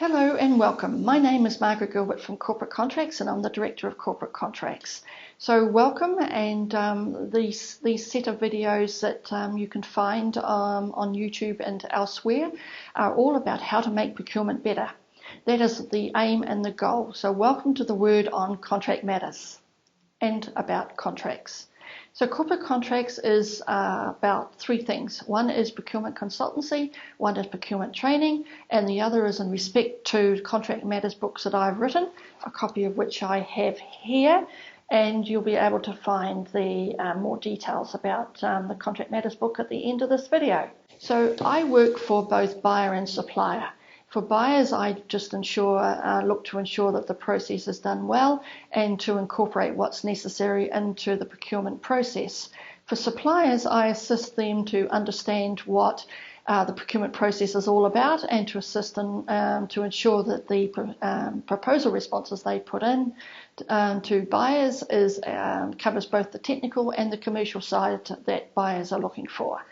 Hello and welcome. My name is Margaret Gilbert from Corporate Contracts and I'm the Director of Corporate Contracts. So welcome, and these set of videos that you can find on YouTube and elsewhere are all about how to make procurement better. That is the aim and the goal. So welcome to the word on contract matters and about contracts. So corporate contracts is about three things. One is procurement consultancy, one is procurement training, and the other is in respect to contract matters books that I've written, a copy of which I have here, and you'll be able to find the more details about the contract matters book at the end of this video. So I work for both buyer and supplier. For buyers, I just look to ensure that the process is done well and to incorporate what's necessary into the procurement process. For suppliers, I assist them to understand what the procurement process is all about and to assist them to ensure that the proposal responses they put in to buyers covers both the technical and the commercial side that buyers are looking for.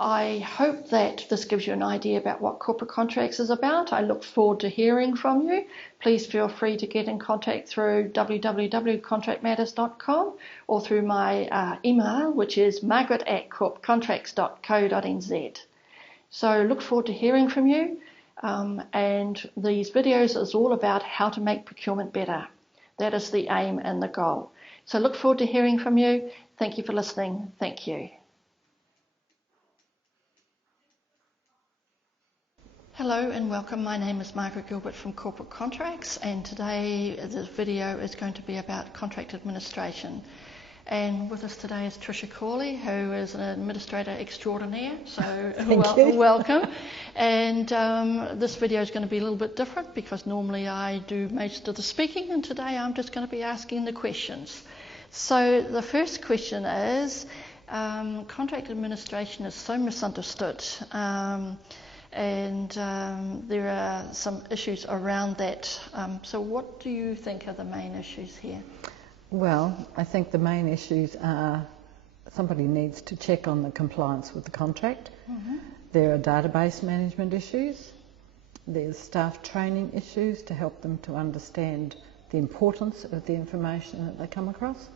I hope that this gives you an idea about what corporate contracts is about. I look forward to hearing from you. Please feel free to get in contact through www.contractmatters.com or through my email, which is margaret@corpcontracts.co.nz. So look forward to hearing from you. And these videos is all about how to make procurement better. That is the aim and the goal. So look forward to hearing from you. Thank you for listening. Thank you. Hello and welcome. My name is Margaret Gilbert from Corporate Contracts, and today this video is going to be about contract administration. And with us today is Tricia Corley, who is an administrator extraordinaire, so welcome. And this video is going to be a little bit different because normally I do most of the speaking, and today I'm just going to be asking the questions. So the first question is, contract administration is so misunderstood. And there are some issues around that. So what do you think are the main issues here? Well, I think the main issues are somebody needs to check on the compliance with the contract. Mm-hmm. There are database management issues. There's staff training issues to help them to understand the importance of the information that they come across,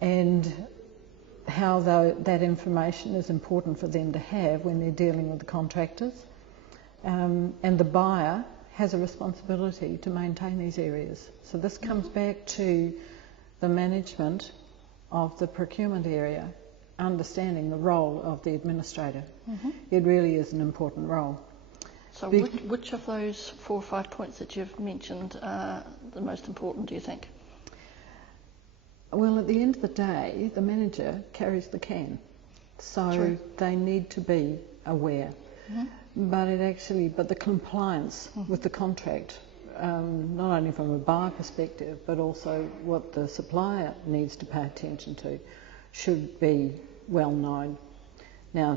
and how that information is important for them to have when they're dealing with the contractors. And the buyer has a responsibility to maintain these areas. So this comes back to the management of the procurement area, understanding the role of the administrator. Mm-hmm. It really is an important role. So which of those 4 or 5 points that you've mentioned are the most important, do you think? Well, at the end of the day, the manager carries the can, so True. They need to be aware. Mm-hmm. But the compliance mm-hmm. with the contract, not only from a buyer perspective, but also what the supplier needs to pay attention to, should be well known. Now,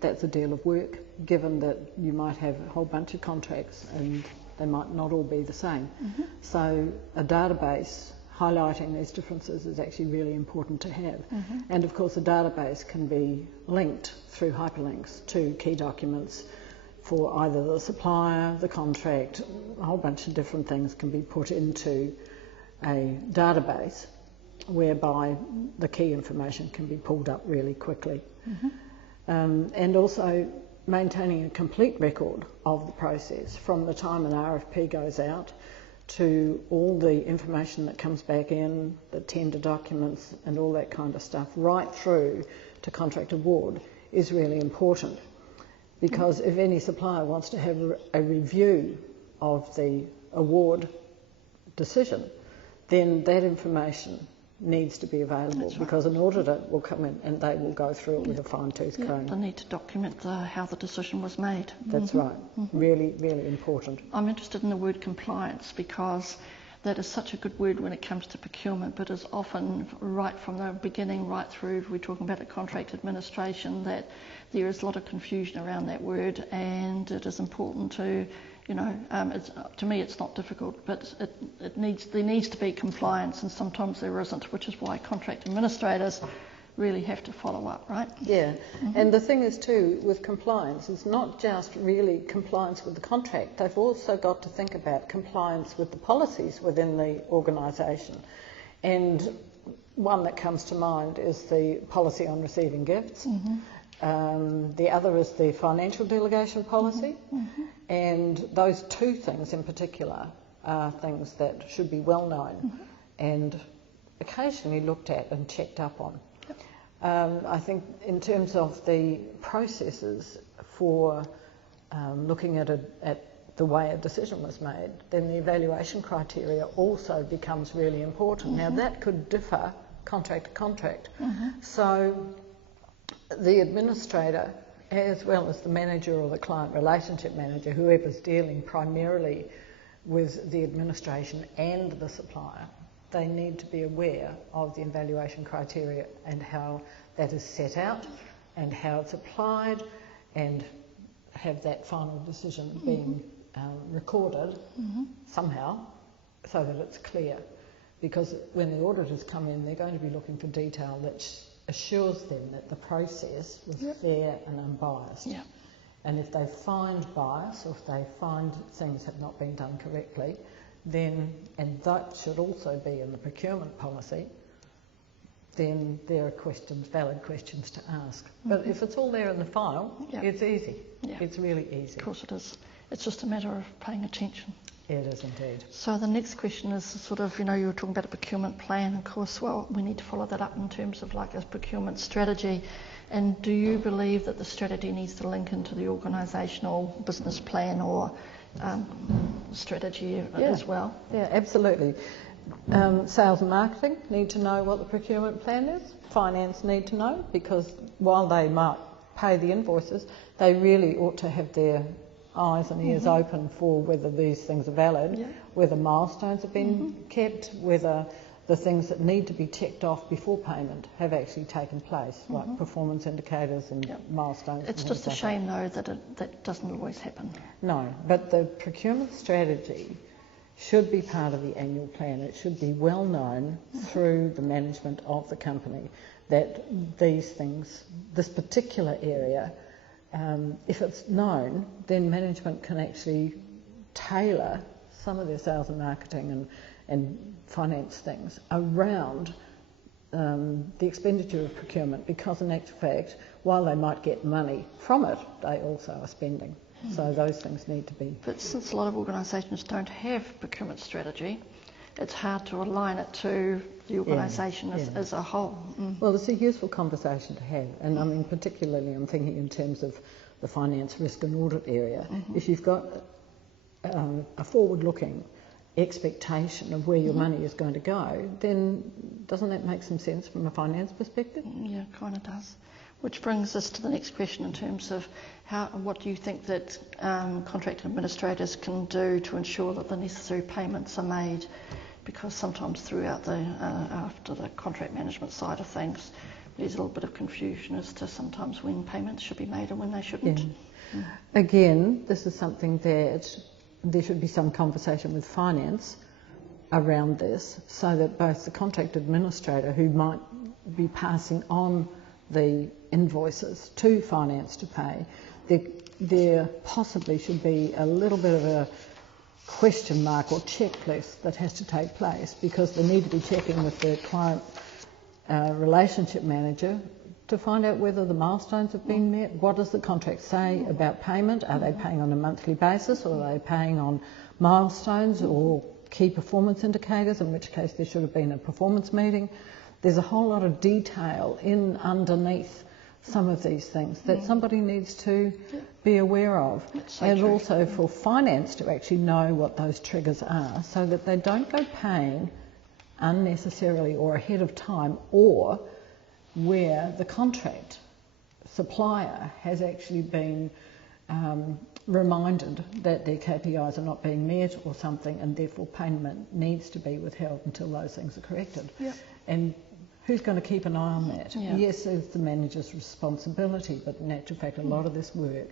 that's a deal of work, given that you might have a whole bunch of contracts and they might not all be the same. Mm-hmm. So a database highlighting these differences is actually really important to have. Mm-hmm. And of course, a database can be linked through hyperlinks to key documents for either the supplier, the contract. A whole bunch of different things can be put into a database whereby the key information can be pulled up really quickly. Mm-hmm. And also maintaining a complete record of the process from the time an RFP goes out to all the information that comes back in, the tender documents and all that kind of stuff, right through to contract award, is really important. Because if any supplier wants to have a review of the award decision, then that information needs to be available. Right. Because an auditor will come in and they will go through it with a fine-tooth comb. They need to document how the decision was made. That's mm-hmm. right. Mm-hmm. Really, really important. I'm interested in the word compliance because that is such a good word when it comes to procurement, but is often right from the beginning, right through, if we're talking about the contract administration, that there is a lot of confusion around that word, and it is important to, to me it's not difficult, but there needs to be compliance, and sometimes there isn't, which is why contract administrators really have to follow up, right? Yeah, and the thing is too, with compliance, it's not just really compliance with the contract. They've also got to think about compliance with the policies within the organisation. And one that comes to mind is the policy on receiving gifts. The other is the financial delegation policy. And those two things in particular are things that should be well known and occasionally looked at and checked up on. I think in terms of the processes for looking at the way a decision was made, then the evaluation criteria also becomes really important. Now that could differ contract to contract. So the administrator, as well as the manager or the client relationship manager, whoever's dealing primarily with the administration and the supplier, they need to be aware of the evaluation criteria and how that is set out and how it's applied, and have that final decision being recorded somehow so that it's clear. Because when the auditors come in, they're going to be looking for detail that assures them that the process was fair and unbiased. And if they find bias, or if they find things have not been done correctly, then, and that should also be in the procurement policy, then there are questions, valid questions to ask. But if it's all there in the file, it's easy. It's really easy. Of course it is. It's just a matter of paying attention. It is indeed. So the next question is sort of, you know, you were talking about a procurement plan. Of course, well, we need to follow that up in terms of like a procurement strategy. And do you believe that the strategy needs to link into the organisational business plan or strategy as well? Yeah, absolutely. Sales and marketing need to know what the procurement plan is. Finance need to know, because while they might pay the invoices, they really ought to have their eyes and ears open for whether these things are valid, whether milestones have been kept, whether the things that need to be ticked off before payment have actually taken place, like performance indicators and milestones. It's just a shame though that that doesn't always happen. No, but the procurement strategy should be part of the annual plan. It should be well known through the management of the company that these things, this particular area, if it's known, then management can actually tailor some of their sales and marketing and finance things around the expenditure of procurement, because in actual fact, while they might get money from it, they also are spending. So those things need to be. But since a lot of organisations don't have procurement strategy, it's hard to align it to the organisation as a whole. Well, it's a useful conversation to have, and I mean particularly I'm thinking in terms of the finance, risk and audit area. If you've got a forward-looking expectation of where your money is going to go, then doesn't that make some sense from a finance perspective? Yeah, it kind of does. Which brings us to the next question in terms of what do you think that contract administrators can do to ensure that the necessary payments are made? Because sometimes throughout after the contract management side of things, there's a little bit of confusion as to sometimes when payments should be made and when they shouldn't. Again, this is something that there should be some conversation with finance around this, so that both the contract administrator, who might be passing on the invoices to finance to pay, there possibly should be a little bit of a question mark or checklist that has to take place, because they need to be checking with the client relationship manager to find out whether the milestones have been met. What does the contract say about payment? Are they paying on a monthly basis, or are they paying on milestones or key performance indicators, in which case there should have been a performance meeting? There's a whole lot of detail underneath some of these things that somebody needs to be aware of. And also for finance to actually know what those triggers are, so that they don't go paying unnecessarily or ahead of time, or where the contract supplier has actually been reminded that their KPIs are not being met or something, and therefore payment needs to be withheld until those things are corrected. And who's going to keep an eye on that? Yes, it's the manager's responsibility, but in actual fact a lot of this work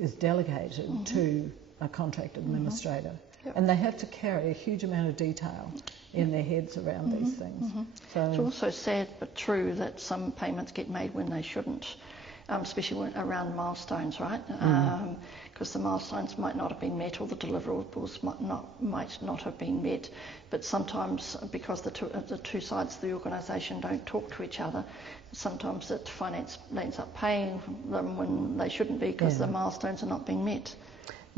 is delegated to a contract administrator. Yep. And they have to carry a huge amount of detail in their heads around these things. So it's also sad but true that some payments get made when they shouldn't, especially around milestones, right? Because the milestones might not have been met, or the deliverables might not have been met. But sometimes, because the two sides of the organisation don't talk to each other, sometimes that finance ends up paying them when they shouldn't be, because the milestones are not being met.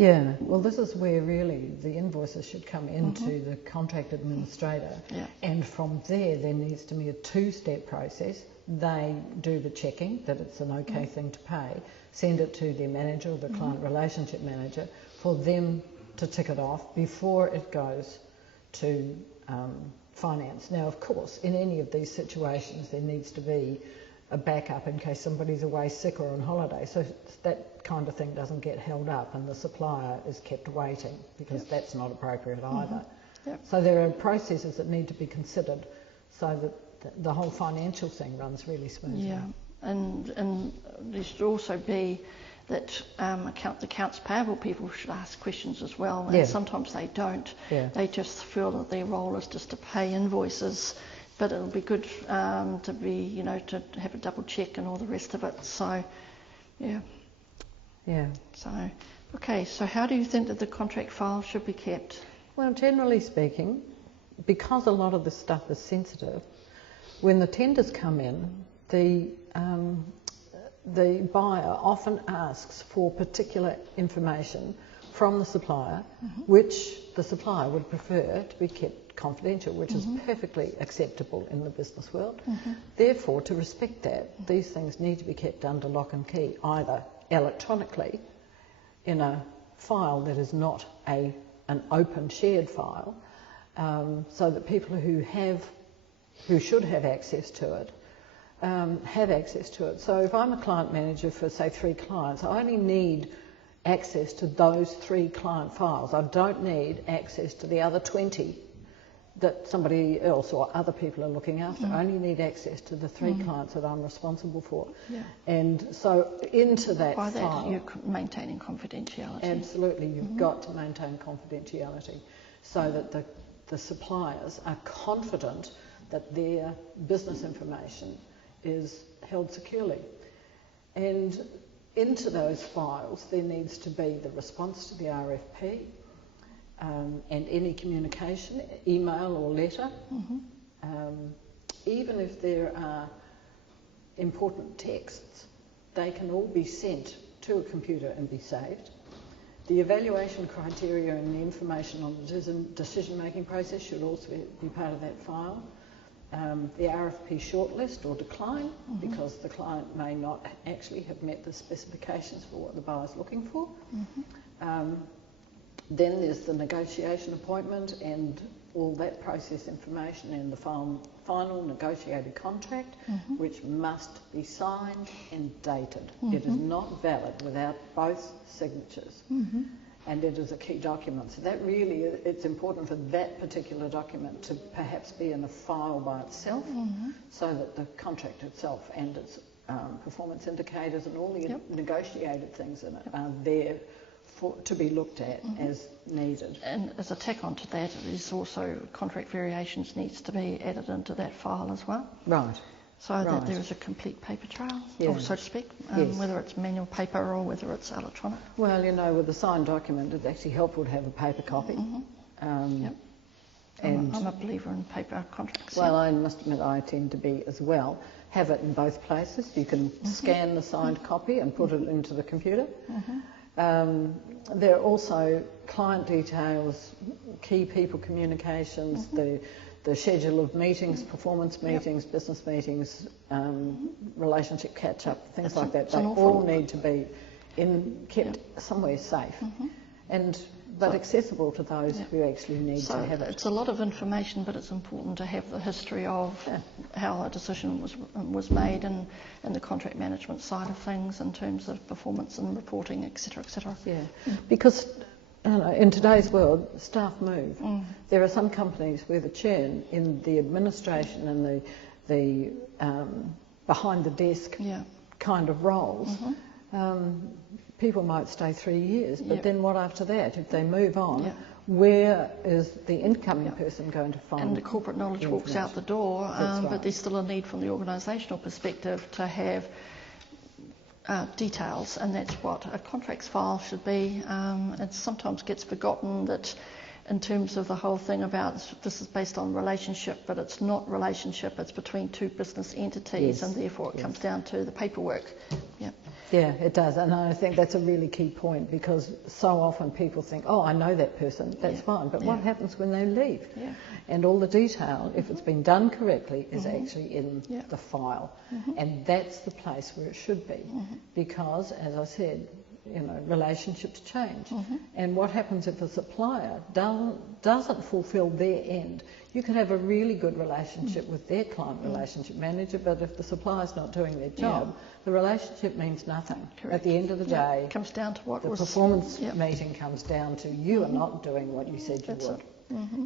yeah, well, this is where really the invoices should come into the contract administrator, and from there needs to be a two-step process. They do the checking that it's an okay thing to pay, send it to their manager or the client relationship manager for them to tick it off before it goes to finance. Now, of course, in any of these situations there needs to be a backup in case somebody's away sick or on holiday, so that kind of thing doesn't get held up and the supplier is kept waiting, because that's not appropriate either. So there are processes that need to be considered so that the whole financial thing runs really smoothly. Yeah, and there should also be that the accounts payable people should ask questions as well, and sometimes they don't. They just feel that their role is just to pay invoices, but it'll be good to be, to have a double check and all the rest of it. So, So, okay, so how do you think that the contract file should be kept? Well, generally speaking, because a lot of this stuff is sensitive, when the tenders come in, the buyer often asks for particular information from the supplier, which the supplier would prefer to be kept confidential, which is perfectly acceptable in the business world. Therefore, to respect that, these things need to be kept under lock and key, either electronically in a file that is not an open shared file, so that people who should have access to it have access to it. So if I'm a client manager for, say, 3 clients, I only need access to those 3 client files. I don't need access to the other 20 that somebody else or other people are looking after. I only need access to the 3 clients that I'm responsible for. And so into that By file... that, you're maintaining confidentiality. Absolutely, you've got to maintain confidentiality so that the suppliers are confident that their business information is held securely. And into those files there needs to be the response to the RFP and any communication, email or letter. Even if there are important texts, they can all be sent to a computer and be saved. The evaluation criteria and the information on the decision-making process should also be part of that file. The RFP shortlist or decline, because the client may not actually have met the specifications for what the buyer's looking for. Then there's the negotiation appointment and all that process information, and the final negotiated contract, which must be signed and dated. It is not valid without both signatures. And it is a key document. So that really, it's important for that particular document to perhaps be in a file by itself, so that the contract itself and its performance indicators and all the negotiated things in it are there to be looked at as needed. And as a tack on to that, it is also contract variations needs to be added into that file as well. Right. So that there is a complete paper trail, or so to speak, whether it's manual paper or whether it's electronic. Well, with a signed document, it's actually helpful to have a paper copy. And I'm a believer in paper contracts. Well, I must admit I tend to be as well. Have it in both places. You can scan the signed copy and put it into the computer. There are also client details, key people communications, the schedule of meetings, performance meetings, business meetings, relationship catch-up, things like that. They all need to be kept somewhere safe, but accessible to those who actually need to have it. It's a lot of information, but it's important to have the history of how a decision was made and the contract management side of things in terms of performance and reporting, etc., etc. Yeah, because in today's world, staff move. There are some companies where the churn in the administration and the behind the desk kind of roles, people might stay 3 years, but then what after that? If they move on, where is the incoming person going to find? And the corporate knowledge walks out the door, but there's still a need from the organisational perspective to have details, and that's what a contracts file should be. It sometimes gets forgotten that in terms of the whole thing about this is based on relationship, but it's not relationship, it's between two business entities, and therefore it comes down to the paperwork. Yeah, it does, and I think that's a really key point, because so often people think, oh, I know that person, that's fine, but what happens when they leave? And all the detail, if it's been done correctly, is actually in the file, and that's the place where it should be, because, as I said, you know, relationships change. And what happens if a supplier doesn't fulfil their end? You can have a really good relationship with their client relationship manager, but if the supplier's not doing their job, the relationship means nothing. Correct. At the end of the day, it comes down to what the was performance meeting comes down to you are not doing what you said you would. It.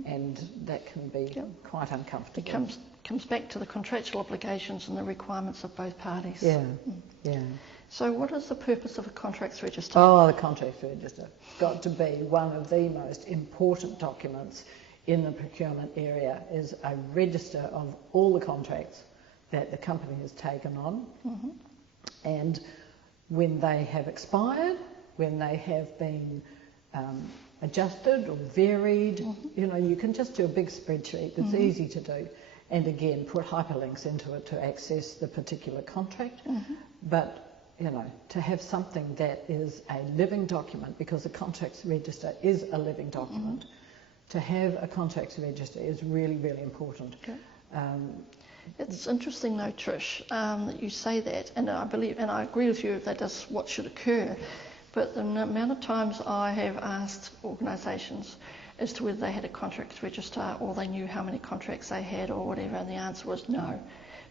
And that can be quite uncomfortable. It comes back to the contractual obligations and the requirements of both parties. Yeah. So what is the purpose of a contracts register? Oh, the contracts register. Got to be one of the most important documents in the procurement area, is a register of all the contracts that the company has taken on, and when they have expired, when they have been adjusted or varied. You know, you can just do a big spreadsheet. It's easy to do, and again put hyperlinks into it to access the particular contract. But you know, to have something that is a living document, because the contracts register is a living document, to have a contracts register is really, really important. It's interesting though, Trish, that you say that, and I believe, and I agree with you that that's what should occur, but the amount of times I have asked organisations as to whether they had a contracts register or they knew how many contracts they had or whatever, and the answer was no.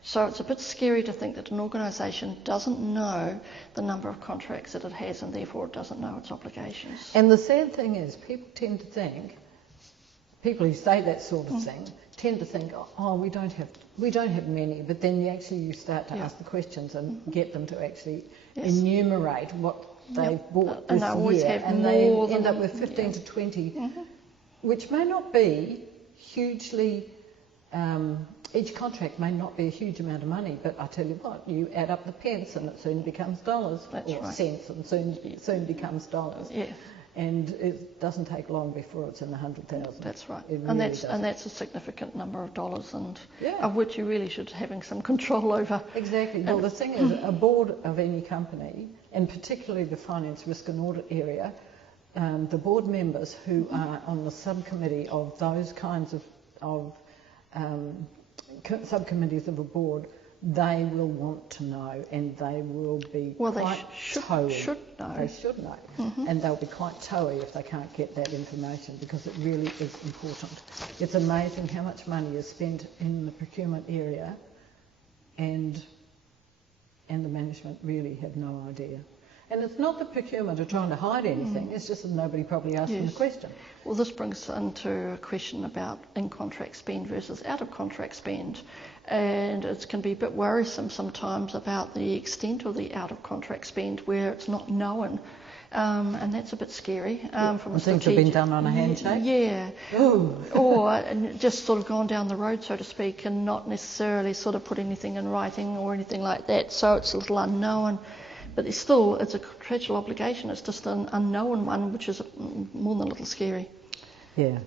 So it's a bit scary to think that an organisation doesn't know the number of contracts that it has, and therefore it doesn't know its obligations. And the sad thing is, people tend to think, people who say that sort of thing, tend to think, oh, we don't have many, but then you start to ask the questions and get them to actually enumerate what they've bought this year, and they end up with 15 to 20, which may not be hugely. Each contract may not be a huge amount of money, but I tell you what, you add up the pence and it soon becomes dollars, cents, and soon becomes dollars. And it doesn't take long before it's in the 100,000. That's right. Really and that's a significant number of dollars, and of which you really should be having some control over. Exactly. Well, the thing is, a board of any company, and particularly the finance, risk and audit area, the board members who are on the subcommittee of those kinds of subcommittees of a board, they will want to know, and they will be quite toey. They should know. They should know. And they'll be quite toey if they can't get that information, because it really is important. It's amazing how much money is spent in the procurement area, and the management really have no idea. And it's not that procurement are trying to hide anything, it's just that nobody probably asked them the question. Well, this brings into a question about in-contract spend versus out-of-contract spend. And it can be a bit worrisome sometimes about the extent of the out-of-contract spend where it's not known. And that's a bit scary. From a things have been done on a handshake? Yeah. Or just sort of gone down the road, so to speak, and not necessarily sort of put anything in writing or anything like that. So it's a little unknown. But it's a contractual obligation. It's just an unknown one, which is more than a little scary. Yeah.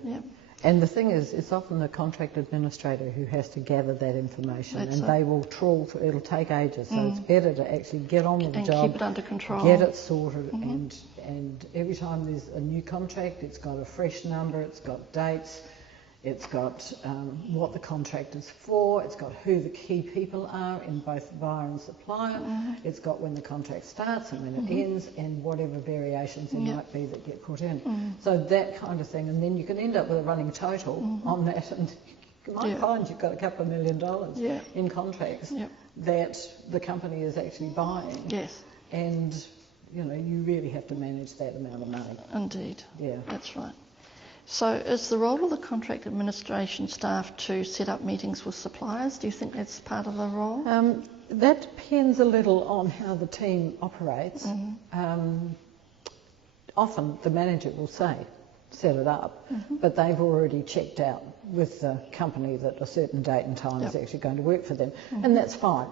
And the thing is, it's often the contract administrator who has to gather that information, and they will trawl. It'll take ages, so it's better to actually get on with the job, keep it under control, get it sorted, and every time there's a new contract, it's got a fresh number, it's got dates. It's got what the contract is for, it's got who the key people are in both the buyer and supplier, it's got when the contract starts and when it ends, and whatever variations there might be that get put in. So that kind of thing, and then you can end up with a running total on that, and you might find you've got a couple of $1 million in contracts that the company is actually buying. Yes. And, you know, you really have to manage that amount of money. Indeed. Yeah. That's right. So is the role of the contract administration staff to set up meetings with suppliers? Do you think that's part of the role? That depends a little on how the team operates. Often the manager will say, set it up, but they've already checked out with the company that a certain date and time is actually going to work for them, and that's fine.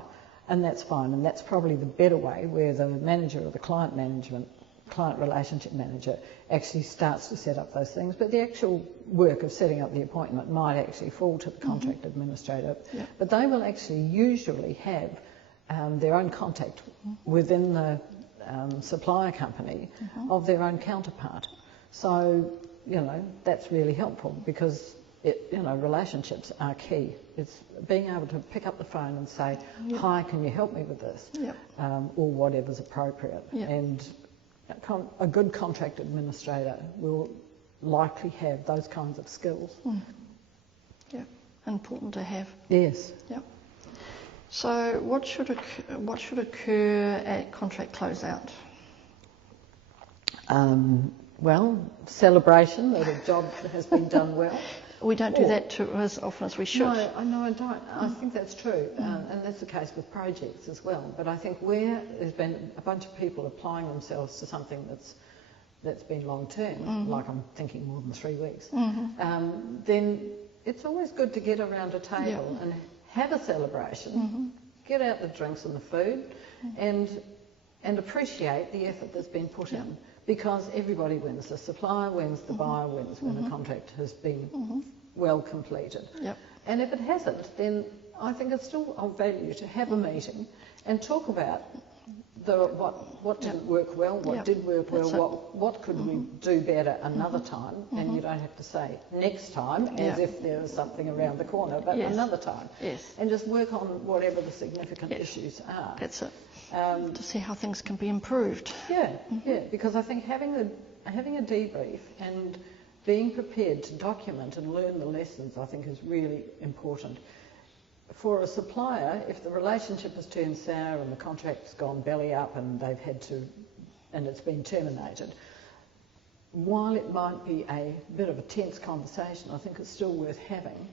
And that's fine, and that's probably the better way, where the manager or the client relationship manager actually starts to set up those things. But the actual work of setting up the appointment might actually fall to the contract administrator. But they will actually usually have their own contact within the supplier company of their own counterpart. So, you know, that's really helpful, because relationships are key. It's being able to pick up the phone and say, hi, can you help me with this? Or whatever's appropriate. And a good contract administrator will likely have those kinds of skills. Important to have. Yes. So what should occur at contract closeout? Well, celebration that a job has been done well. We don't do that as often as we should. No, I don't. I think that's true, and that's the case with projects as well. But I think where there's been a bunch of people applying themselves to something that's been long term, like I'm thinking more than 3 weeks, then it's always good to get around a table and have a celebration, get out the drinks and the food, and appreciate the effort that's been put in. Because everybody wins. The supplier wins, the buyer wins when a contract has been well completed. And if it hasn't, then I think it's still of value to have a meeting and talk about what didn't work well, what did work well, what could we do better another time, and you don't have to say next time as if there was something around the corner, but another time. And just work on whatever the significant issues are. That's it. To see how things can be improved. Because I think having a debrief and being prepared to document and learn the lessons, I think, is really important. For a supplier, if the relationship has turned sour and the contract's gone belly up and they've had to, and it's been terminated, while it might be a bit of a tense conversation, I think it's still worth having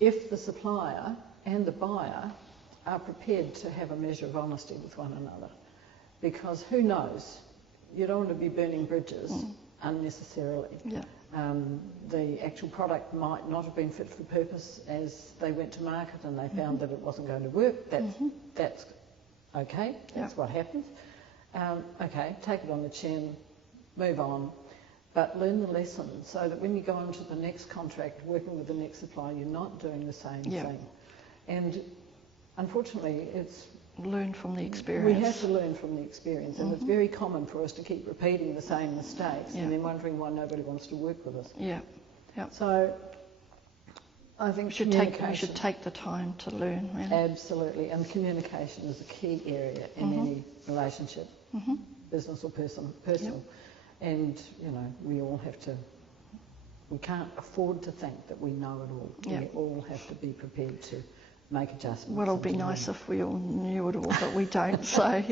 if the supplier and the buyer are prepared to have a measure of honesty with one another. Because who knows, you don't want to be burning bridges unnecessarily. The actual product might not have been fit for purpose as they went to market and they found that it wasn't going to work. That's okay, that's what happens. Okay, take it on the chin, move on, but learn the lesson so that when you go on to the next contract, working with the next supplier, you're not doing the same thing. And unfortunately, it's learn from the experience. We have to learn from the experience, and it's very common for us to keep repeating the same mistakes and then wondering why nobody wants to work with us. So I think we should take the time to learn. Really. Absolutely, and communication is a key area in any relationship, business or personal. And we all have to. We can't afford to think that we know it all. We all have to be prepared to make adjustments. Well, it'll be nice if we all knew it all, but we don't. So,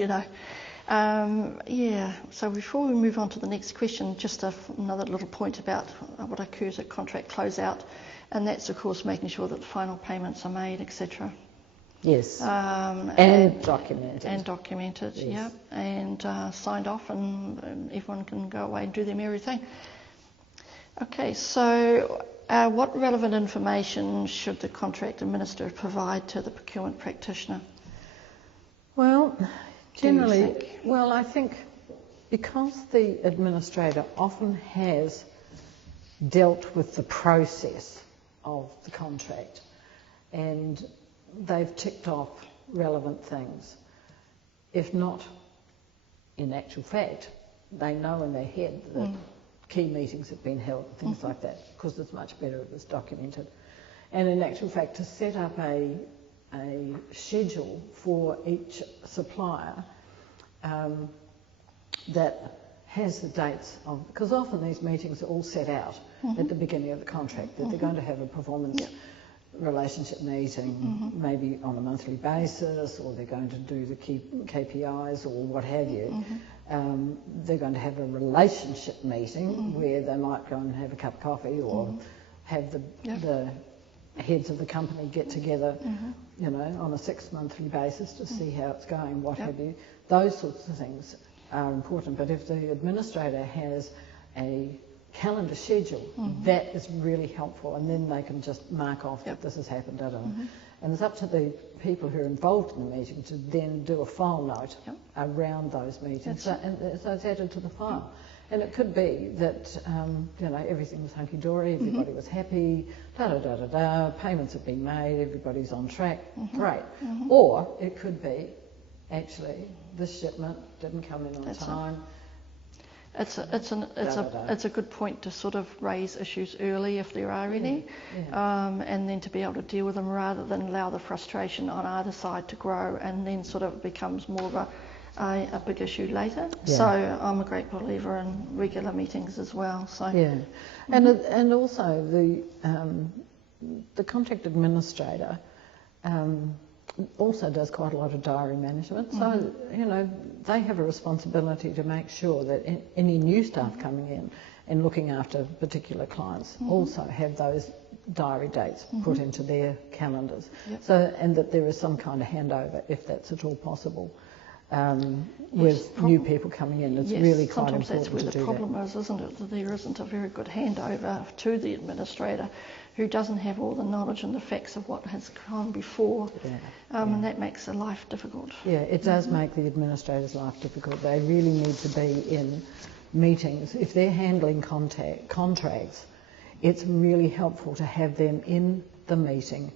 So before we move on to the next question, just another little point about what occurs at contract closeout, and that's, of course, making sure that the final payments are made, etc. Yes. And documented. And documented, and signed off, and everyone can go away and do their merry thing. Okay, so what relevant information should the contract administrator provide to the procurement practitioner? Well, generally, I think because the administrator often has dealt with the process of the contract and they've ticked off relevant things, if not in actual fact, they know in their head that key meetings have been held, things like that, because it's much better if it's documented. And in actual fact, to set up a schedule for each supplier that has the dates of, because often these meetings are all set out at the beginning of the contract, that they're going to have a performance relationship meeting, maybe on a monthly basis, or they're going to do the key KPIs or what have you. They're going to have a relationship meeting where they might go and have a cup of coffee or have the heads of the company get together, on a 6-monthly basis to see how it's going, what have you. Those sorts of things are important. But if the administrator has a calendar schedule, that is really helpful, and then they can just mark off that this has happened, and it's up to the people who are involved in the meeting to then do a file note around those meetings, and so it's added to the file. And it could be that everything was hunky-dory, everybody was happy, payments have been made, everybody's on track, great. Or it could be, actually, this shipment didn't come in on time. It's a good point to sort of raise issues early if there are any, and then to be able to deal with them rather than allow the frustration on either side to grow and then sort of becomes more of a big issue later. So I'm a great believer in regular meetings as well. So and also the contract administrator also does quite a lot of diary management. So they have a responsibility to make sure that any new staff coming in and looking after particular clients also have those diary dates put into their calendars. So, and that there is some kind of handover if that's at all possible. With new people coming in, it's really quite important to do that. Sometimes that's where the problem is, isn't it? That there isn't a very good handover to the administrator who doesn't have all the knowledge and the facts of what has gone before, and that makes their life difficult. Yeah, it does make the administrator's life difficult. They really need to be in meetings. If they're handling contracts, it's really helpful to have them in the meeting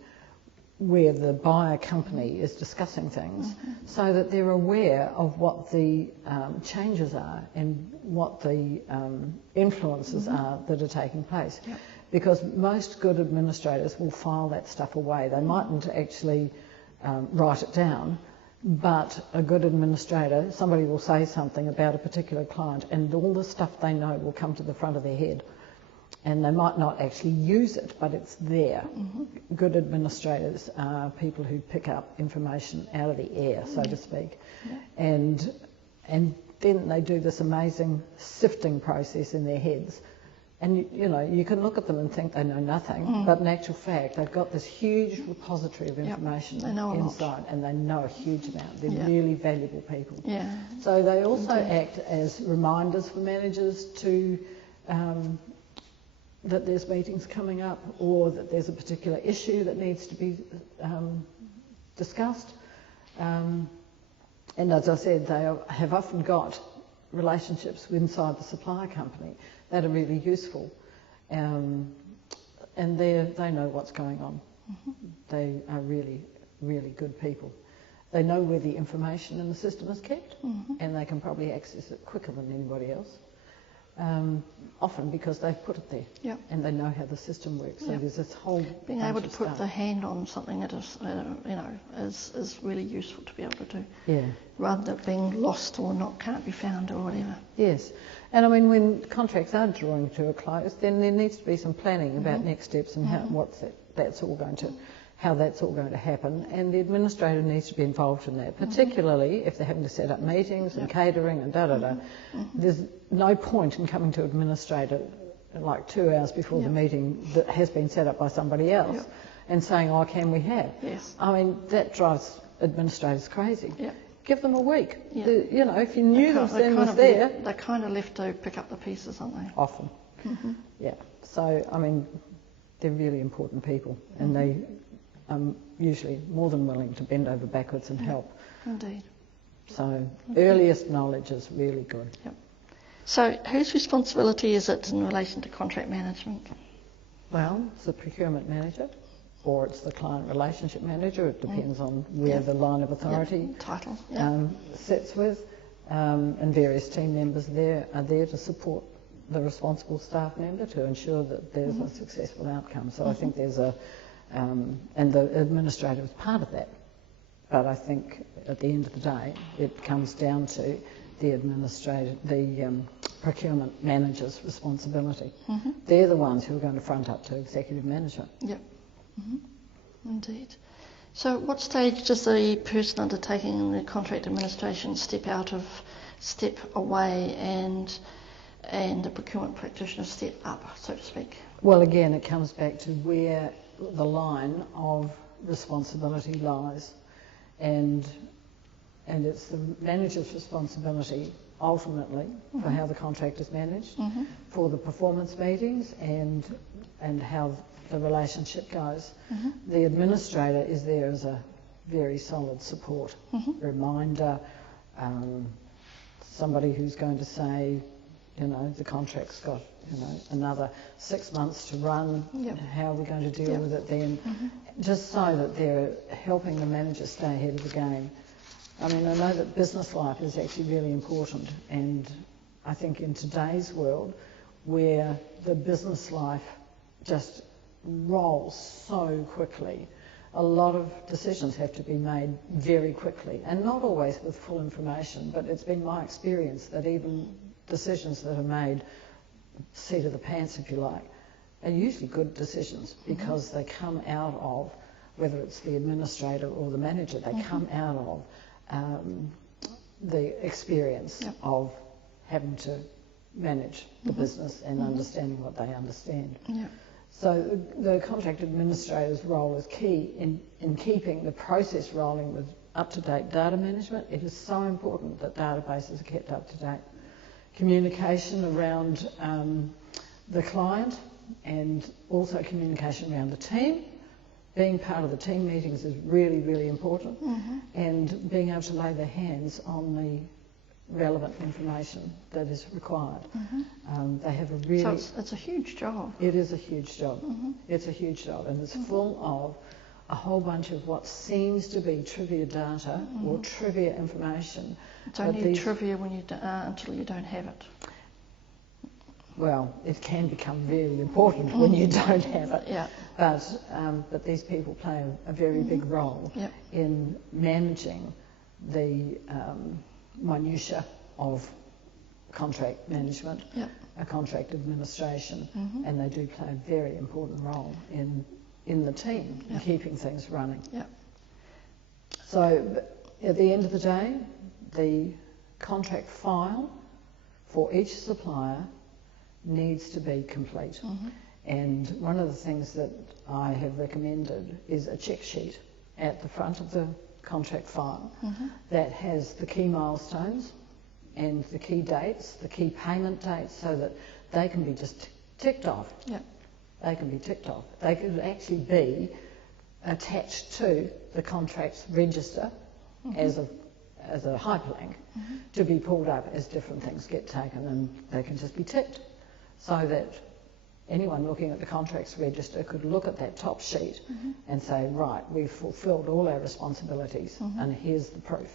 where the buyer company is discussing things, so that they're aware of what the changes are and what the influences are that are taking place. Because most good administrators will file that stuff away. They mightn't actually write it down, but a good administrator, somebody will say something about a particular client and all the stuff they know will come to the front of their head. And they might not actually use it, but it's there. Good administrators are people who pick up information out of the air, so to speak. And then they do this amazing sifting process in their heads. And you can look at them and think they know nothing, but in actual fact, they've got this huge repository of information inside, and they know a huge amount. They're really valuable people. So they also act as reminders for managers to that there's meetings coming up, or that there's a particular issue that needs to be discussed. And as I said, they have often got relationships inside the supplier company that are really useful, and they know what's going on. They are really, really good people. They know where the information in the system is kept, and they can probably access it quicker than anybody else. Often because they've put it there, and they know how the system works. So there's this whole being able to put the hand on something that is is really useful to be able to do. Rather than being lost or can't be found or whatever. Yes, and I mean when contracts are drawing to a close, then there needs to be some planning about next steps and how that's all going to happen, and the administrator needs to be involved in that, particularly if they're having to set up meetings and catering and There's no point in coming to administrator like 2 hours before the meeting that has been set up by somebody else and saying, oh, can we have? I mean, that drives administrators crazy. Give them a week. If you knew them was there. They're kind of left to pick up the pieces, aren't they? Often. So, I mean, they're really important people, and they usually more than willing to bend over backwards and help. Indeed. So earliest knowledge is really good. So whose responsibility is it in relation to contract management? Well, it's the procurement manager, or it's the client relationship manager. It depends on where the line of authority title sits with, and various team members are there to support the responsible staff member to ensure that there's a successful outcome. So I think there's and the administrator is part of that. But I think at the end of the day, it comes down to the procurement manager's responsibility. They're the ones who are going to front up to executive management. Indeed. So at what stage does the person undertaking the contract administration step away and the procurement practitioner step up, so to speak? Well, again, it comes back to where the line of responsibility lies, and it's the manager's responsibility ultimately for how the contract is managed, for the performance meetings and how the relationship goes. The administrator is there as a very solid support, reminder, somebody who's going to say, you know, the contract's got, you know, another 6 months to run, how are we going to deal with it then? Just so that they're helping the manager stay ahead of the game. I mean, I know that business life is actually really important, and I think in today's world where the business life just rolls so quickly, a lot of decisions have to be made very quickly, and not always with full information, but it's been my experience that even decisions that are made seat of the pants, if you like, are usually good decisions because they come out of, whether it's the administrator or the manager, they come out of the experience of having to manage the business and understanding what they understand. So the contract administrator's role is key in keeping the process rolling with up-to-date data management. It is so important that databases are kept up to date. Communication around the client and also communication around the team. Being part of the team meetings is really, really important, and being able to lay their hands on the relevant information that is required. They have a really... So it's a huge job. It is a huge job. It's a huge job, and it's full of a whole bunch of what seems to be trivia data or trivia information. It's only trivia when you until you don't have it. Well, it can become really important when you don't have it. But these people play a very big role in managing the minutiae of contract management, a contract administration, and they do play a very important role in the team, in keeping things running. So at the end of the day, the contract file for each supplier needs to be complete. And one of the things that I have recommended is a check sheet at the front of the contract file that has the key milestones and the key dates, the key payment dates, so that they can be just ticked off. They can be ticked off. They could actually be attached to the contract's register as a hyperlink to be pulled up as different things get taken, and they can just be ticked so that anyone looking at the contracts register could look at that top sheet and say, right, we've fulfilled all our responsibilities and here's the proof.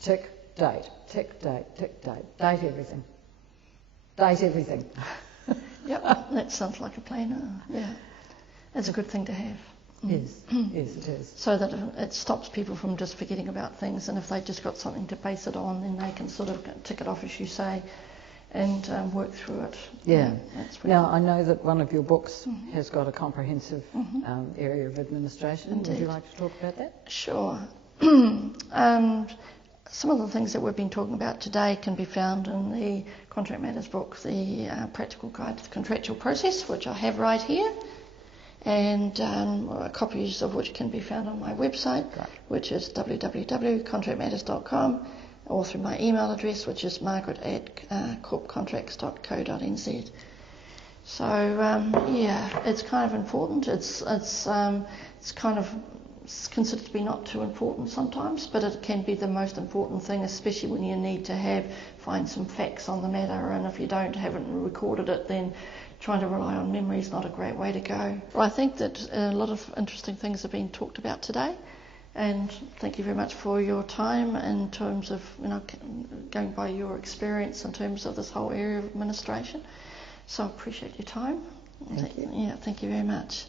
Tick, date, tick, date, tick, date, date everything. Date everything. That sounds like a plan. It's a good thing to have. Yes, it is. So that it stops people from just forgetting about things, and if they just got something to base it on, then they can sort of tick it off, as you say, and work through it. Now, I know that one of your books has got a comprehensive area of administration. Indeed. Would you like to talk about that? Sure. Some of the things that we've been talking about today can be found in the Contract Matters book, the Practical Guide to the Contractual Process, which I have right here, and copies of which can be found on my website, which is www.contractmatters.com, or through my email address, which is margaret@corpcontracts.co.nz. So it's kind of important. It's kind of considered to be not too important sometimes, but it can be the most important thing, especially when you need to find some facts on the matter, and if you haven't recorded it, then trying to rely on memory is not a great way to go. Well, I think that a lot of interesting things have been talked about today, and thank you very much for your time in terms of going by your experience in terms of this whole area of administration. So I appreciate your time. Thank you. Thank you very much.